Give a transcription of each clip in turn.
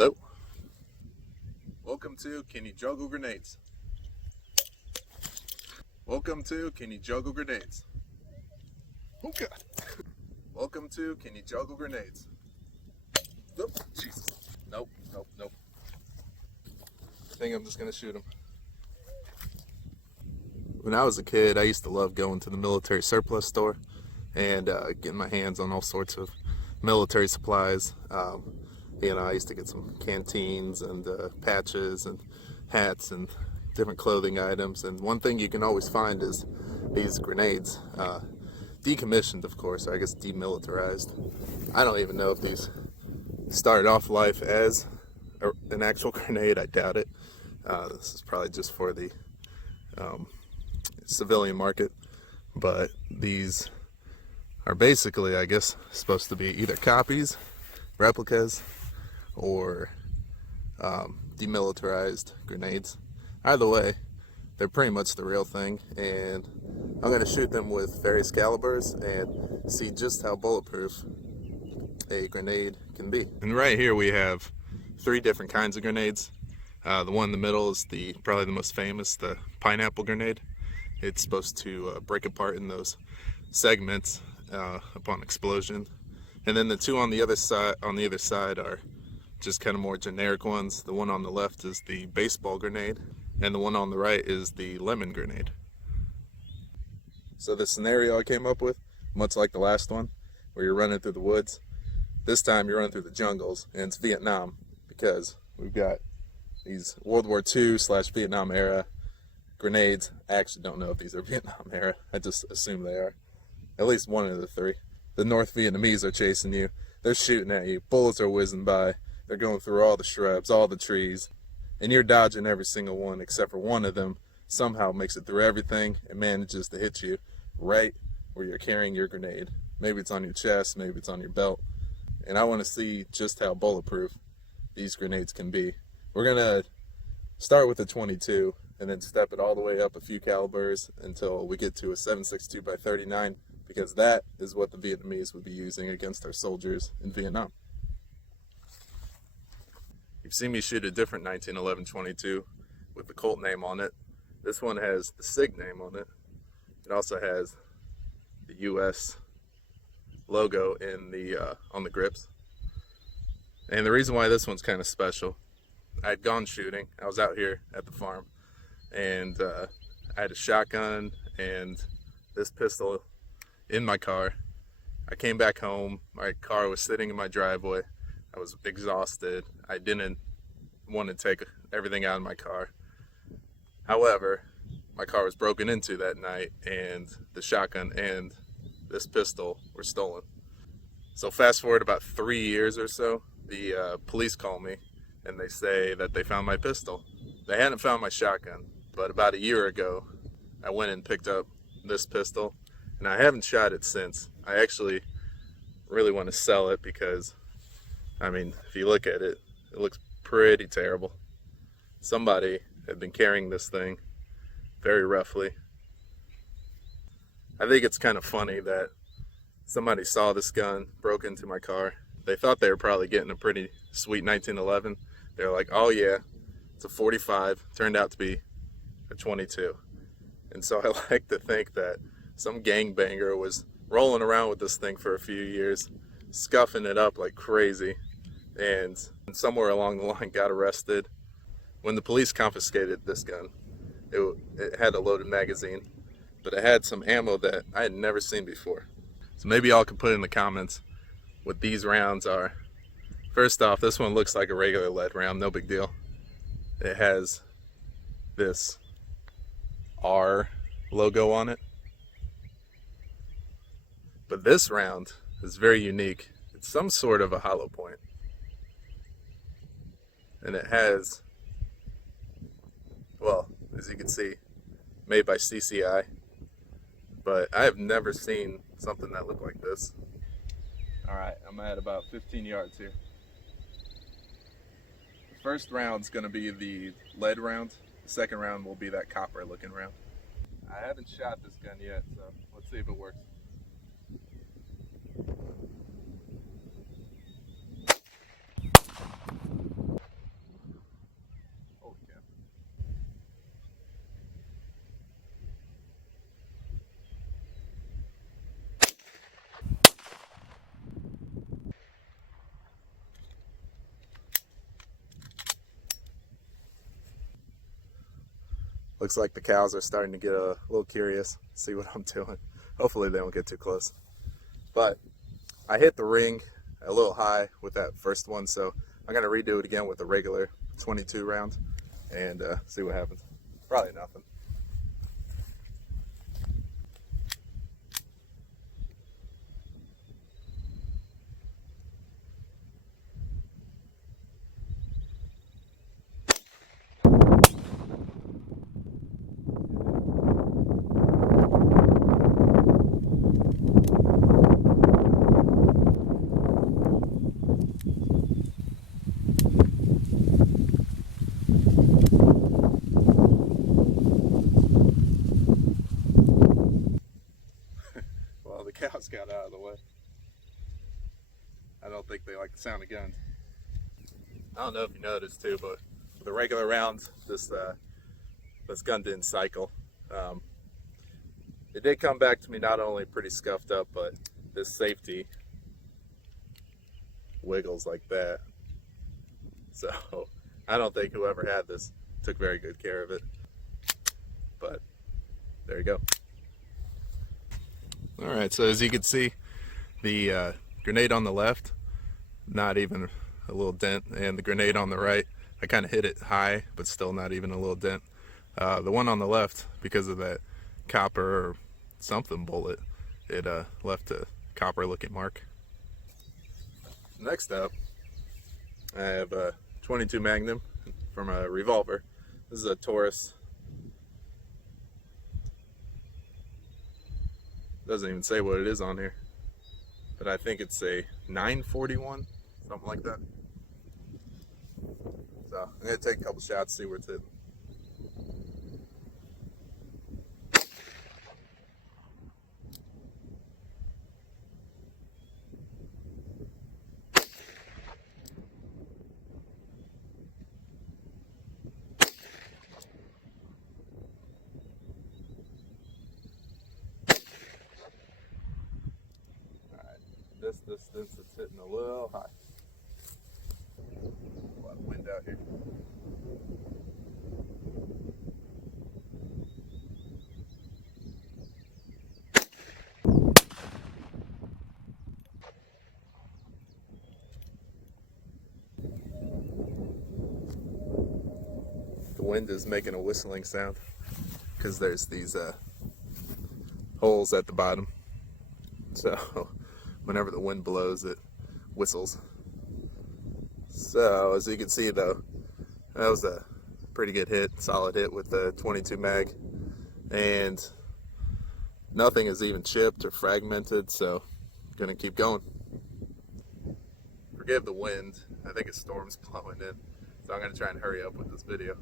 Hello. Welcome to Can You Juggle Grenades? Welcome to Can You Juggle Grenades? Oh God. Welcome to Can You Juggle Grenades? Nope. Jesus. Nope. I think I'm just gonna shoot him. When I was a kid, I used to love going to the military surplus store and getting my hands on all sorts of military supplies. I used to get some canteens and patches and hats and different clothing items. And one thing you can always find is these grenades, decommissioned, of course, or I guess demilitarized. I don't even know if these started off life as an actual grenade. I doubt it. This is probably just for the civilian market, but these are basically, I guess, supposed to be either copies, replicas, or demilitarized grenades. Either way, they're pretty much the real thing, and I'm going to shoot them with various calibers and see just how bulletproof a grenade can be. And right here we have 3 different kinds of grenades. The one in the middle is probably the most famous, the pineapple grenade. It's supposed to break apart in those segments upon explosion. And then the 2 on the other side are just kind of more generic ones. The one on the left is the baseball grenade, and the one on the right is the lemon grenade. So the scenario I came up with, much like the last one, where you're running through the woods, this time you're running through the jungles, and it's Vietnam, because we've got these World War II / Vietnam era grenades. I actually don't know if these are Vietnam era. I just assume they are. At least one of the 3. The North Vietnamese are chasing you. They're shooting at you. Bullets are whizzing by. They're going through all the shrubs, all the trees, and you're dodging every single one except for one of them somehow makes it through everything and manages to hit you right where you're carrying your grenade. Maybe it's on your chest, maybe it's on your belt. And I want to see just how bulletproof these grenades can be. We're going to start with a 22 and then step it all the way up a few calibers until we get to a 7.62 by 39, because that is what the Vietnamese would be using against our soldiers in Vietnam. You've seen me shoot a different 1911 22 with the Colt name on it. This one has the SIG name on it. It also has the US logo on the grips. And the reason why this one's kind of special, I'd gone shooting. I was out here at the farm, and I had a shotgun and this pistol in my car. I came back home. My car was sitting in my driveway. I was exhausted. I didn't want to take everything out of my car. However, my car was broken into that night, and the shotgun and this pistol were stolen. So fast forward about 3 years or so, the police call me and they say that they found my pistol. They hadn't found my shotgun, but about a year ago, I went and picked up this pistol, and I haven't shot it since. I actually really want to sell it because, I mean, if you look at it, it looks pretty terrible. Somebody had been carrying this thing very roughly. I think it's kind of funny that somebody saw this gun, broke into my car. They thought they were probably getting a pretty sweet 1911. They're like, oh yeah, it's a 45. Turned out to be a 22. And so I like to think that some gangbanger was rolling around with this thing for a few years, scuffing it up like crazy, and somewhere along the line got arrested. When the police confiscated this gun, it had a loaded magazine, but it had some ammo that I had never seen before. So maybe y'all can put in the comments what these rounds are. First off, this one looks like a regular lead round, no big deal. It has this R logo on it. But this round is very unique. It's some sort of a hollow point. And it has, well, as you can see, made by CCI. But I have never seen something that looked like this. Alright, I'm at about 15 yards here. The first round's going to be the lead round. The second round will be that copper looking round. I haven't shot this gun yet, so let's see if it works. Looks like the cows are starting to get a little curious, see what I'm doing. Hopefully they don't get too close. But I hit the ring a little high with that first one, so I'm gonna redo it again with a regular 22 round and see what happens. Probably nothing. Well, the cows got out of the way. I don't think they like the sound of guns. I don't know if you noticed too, but the regular rounds, this gun didn't cycle. It did come back to me not only pretty scuffed up, but this safety wiggles like that. So I don't think whoever had this took very good care of it. But there you go. All right, so as you can see, the grenade on the left, not even a little dent, and the grenade on the right, I kind of hit it high, but still not even a little dent. The one on the left, because of that copper or something bullet, it left a copper looking mark. Next up, I have a 22 Magnum from a revolver. This is a Taurus. Doesn't even say what it is on here, but I think it's a 941, something like that. So I'm gonna take a couple shots, see where it's hitting. This distance, it's hitting a little high. A lot of wind out here. The wind is making a whistling sound because there's these holes at the bottom. So whenever the wind blows, it whistles. So as you can see though, that was a pretty good hit, solid hit with the 22 mag, and nothing is even chipped or fragmented, so I'm gonna keep going. Forgive the wind, I think a storm's blowing in, so I'm gonna try and hurry up with this video.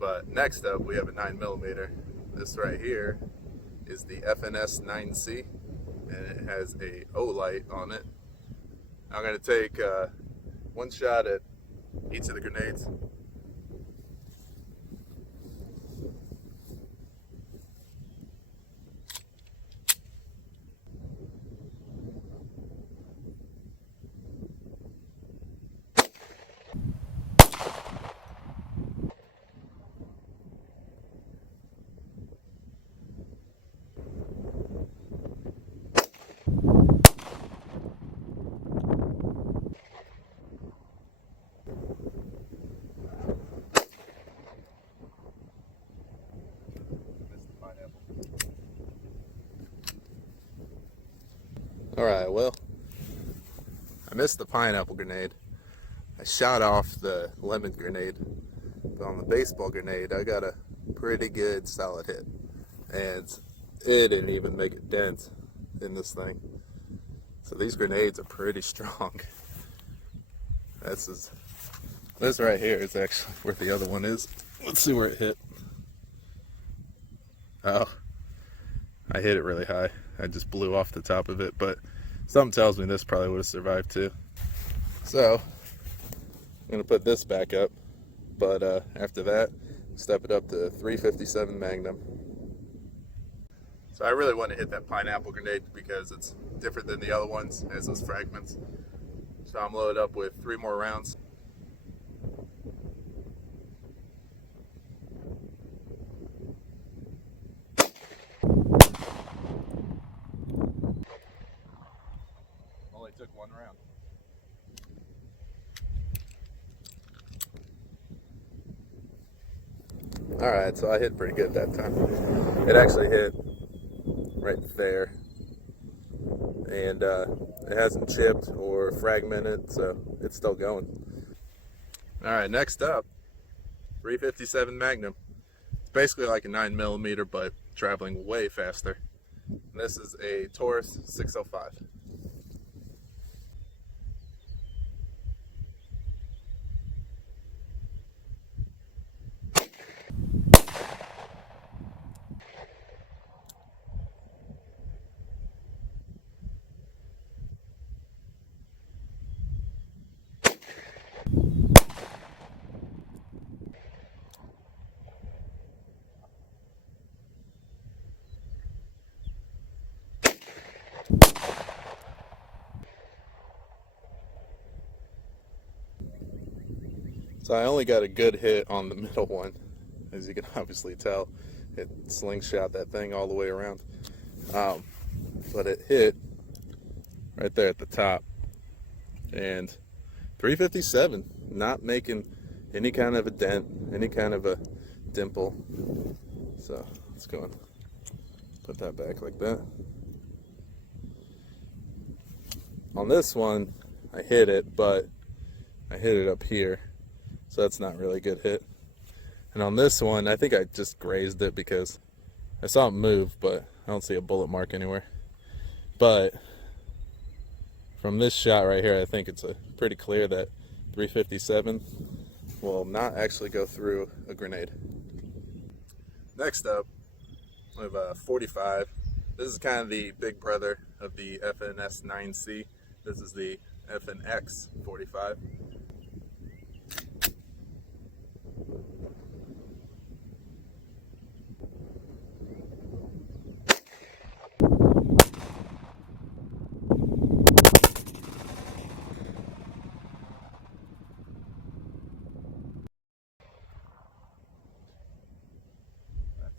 But next up we have a 9mm. This right here is the FNS 9C, and it has a O light on it. I'm going to take one shot at each of the grenades. Alright, well, I missed the pineapple grenade. I shot off the lemon grenade, but on the baseball grenade, I got a pretty good solid hit. And it didn't even make a dent in this thing. So these grenades are pretty strong. This right here is actually where the other one is. Let's see where it hit. Oh, I hit it really high. I just blew off the top of it, but something tells me this probably would have survived too. So I'm gonna put this back up, but after that, step it up to 357 Magnum. So I really want to hit that pineapple grenade because it's different than the other ones, it has those fragments. So I'm loaded up with 3 more rounds. took one round. Alright, so I hit pretty good that time. It actually hit right there. And it hasn't chipped or fragmented, so it's still going. Alright, next up, 357 Magnum. It's basically like a 9mm, but traveling way faster. And this is a Taurus 605. So I only got a good hit on the middle one, as you can obviously tell. It slingshot that thing all the way around. But it hit right there at the top. And 357, not making any kind of a dent, any kind of a dimple. So let's go and put that back like that. On this one, I hit it, but I hit it up here. So that's not really a good hit. And on this one, I think I just grazed it because I saw it move, but I don't see a bullet mark anywhere. But from this shot right here, I think it's pretty clear that 357 will not actually go through a grenade. Next up, we have a 45. This is kind of the big brother of the FNS 9C. This is the FNX 45.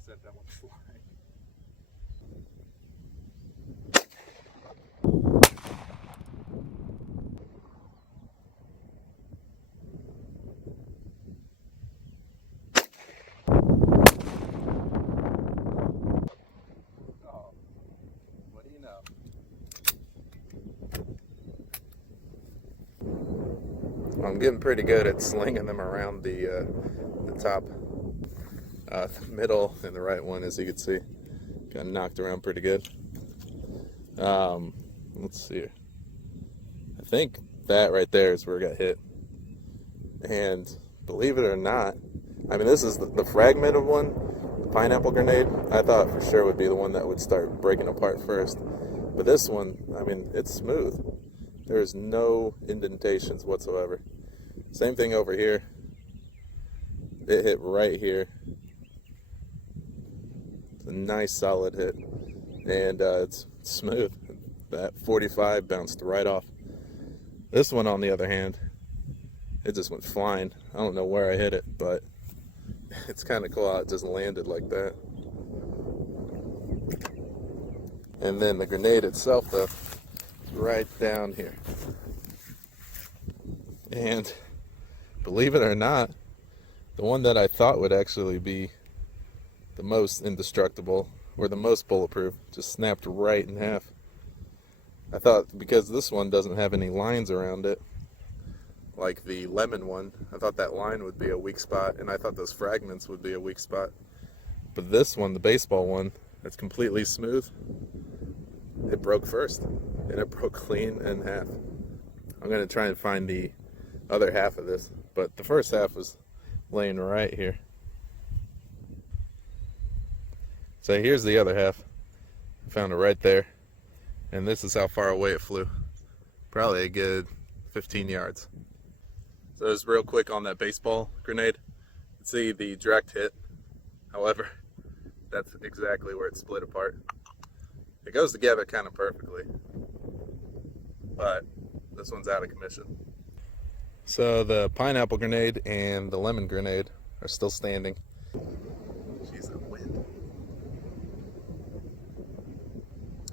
Set that one flying. Oh, what do you know? I'm getting pretty good at slinging them around the top. The middle and the right one, as you can see, got knocked around pretty good. Let's see here. I think that right there is where it got hit. And believe it or not, I mean, this is the fragmented one, the pineapple grenade. I thought for sure would be the one that would start breaking apart first. But this one, I mean, it's smooth. There's no indentations whatsoever. Same thing over here. It hit right here. It's a nice solid hit, and it's smooth. That 45 bounced right off. This one, on the other hand, it just went flying. I don't know where I hit it, but it's kind of cool how it just landed like that. And then the grenade itself, though, right down here. And believe it or not, the one that I thought would actually be the most indestructible or the most bulletproof just snapped right in half. I thought, because this one doesn't have any lines around it like the lemon one, I thought that line would be a weak spot, and I thought those fragments would be a weak spot. But this one, the baseball one, it's completely smooth. It broke first, and it broke clean in half. I'm going to try and find the other half of this, but the first half was laying right here. So here's the other half. I found it right there. And this is how far away it flew. Probably a good 15 yards. So just real quick on that baseball grenade. You can see the direct hit. However, that's exactly where it split apart. It goes together kind of perfectly. But this one's out of commission. So the pineapple grenade and the lemon grenade are still standing. Jeez, that wind.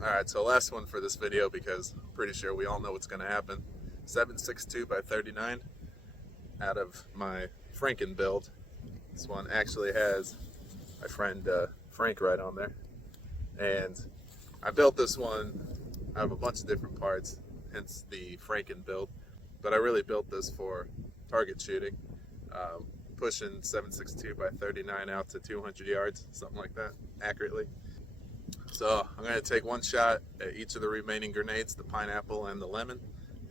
Alright, so last one for this video because I'm pretty sure we all know what's going to happen. 7.62 by 39 out of my Franken build. This one actually has my friend Frank right on there. And I built this one out of a bunch of different parts, hence the Franken build. But I really built this for target shooting, pushing 7.62 by 39 out to 200 yards, something like that, accurately. So I'm going to take one shot at each of the remaining grenades, the pineapple and the lemon,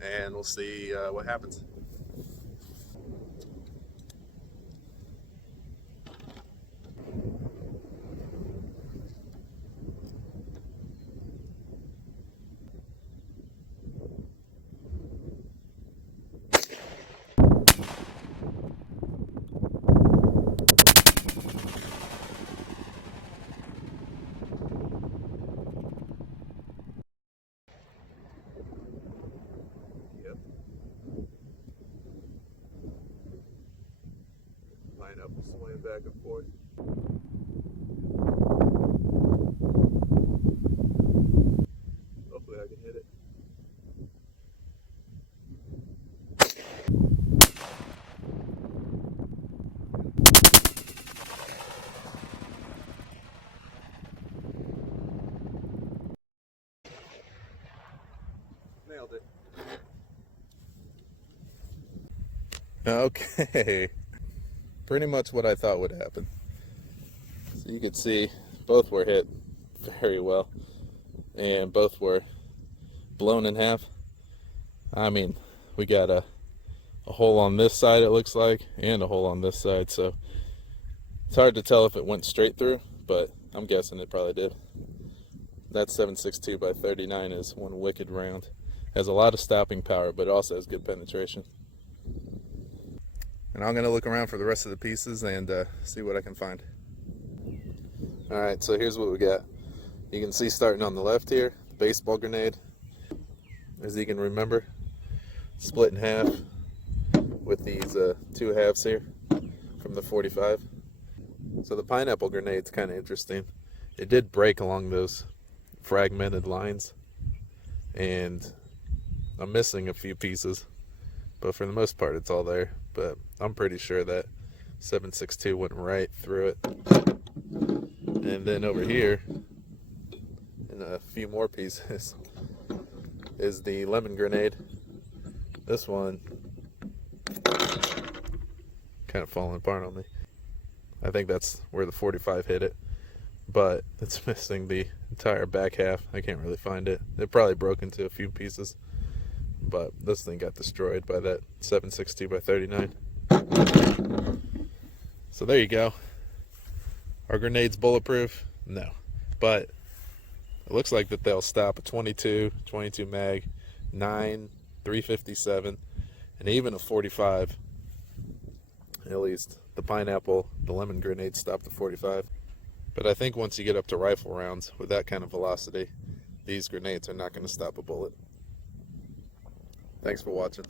and we'll see what happens. Pineapple swaying back and forth. Hopefully I can hit it. Nailed it. Okay. Pretty much what I thought would happen. So you could see both were hit very well and both were blown in half. I mean, we got a hole on this side, it looks like, and a hole on this side, so it's hard to tell if it went straight through, but I'm guessing it probably did. That 7.62 by 39 is one wicked round. Has a lot of stopping power, but it also has good penetration. And I'm going to look around for the rest of the pieces and see what I can find. Alright, so here's what we got. You can see starting on the left here, the baseball grenade. As you can remember, split in half with these two halves here from the 45. So the pineapple grenade's kind of interesting. It did break along those fragmented lines, and I'm missing a few pieces, but for the most part it's all there. But I'm pretty sure that 7.62 went right through it. And then over here, and a few more pieces, is the lemon grenade. This one kind of falling apart on me. I think that's where the 45 hit it, but it's missing the entire back half. I can't really find it. It probably broke into a few pieces, but this thing got destroyed by that 7.62 by 39. So there you go. Are grenades bulletproof? No, but it looks like that they'll stop a 22 mag, 9, 357, and even a 45. At least the pineapple, the lemon grenade stopped the 45. But I think once you get up to rifle rounds with that kind of velocity, these grenades are not going to stop a bullet. Thanks for watching.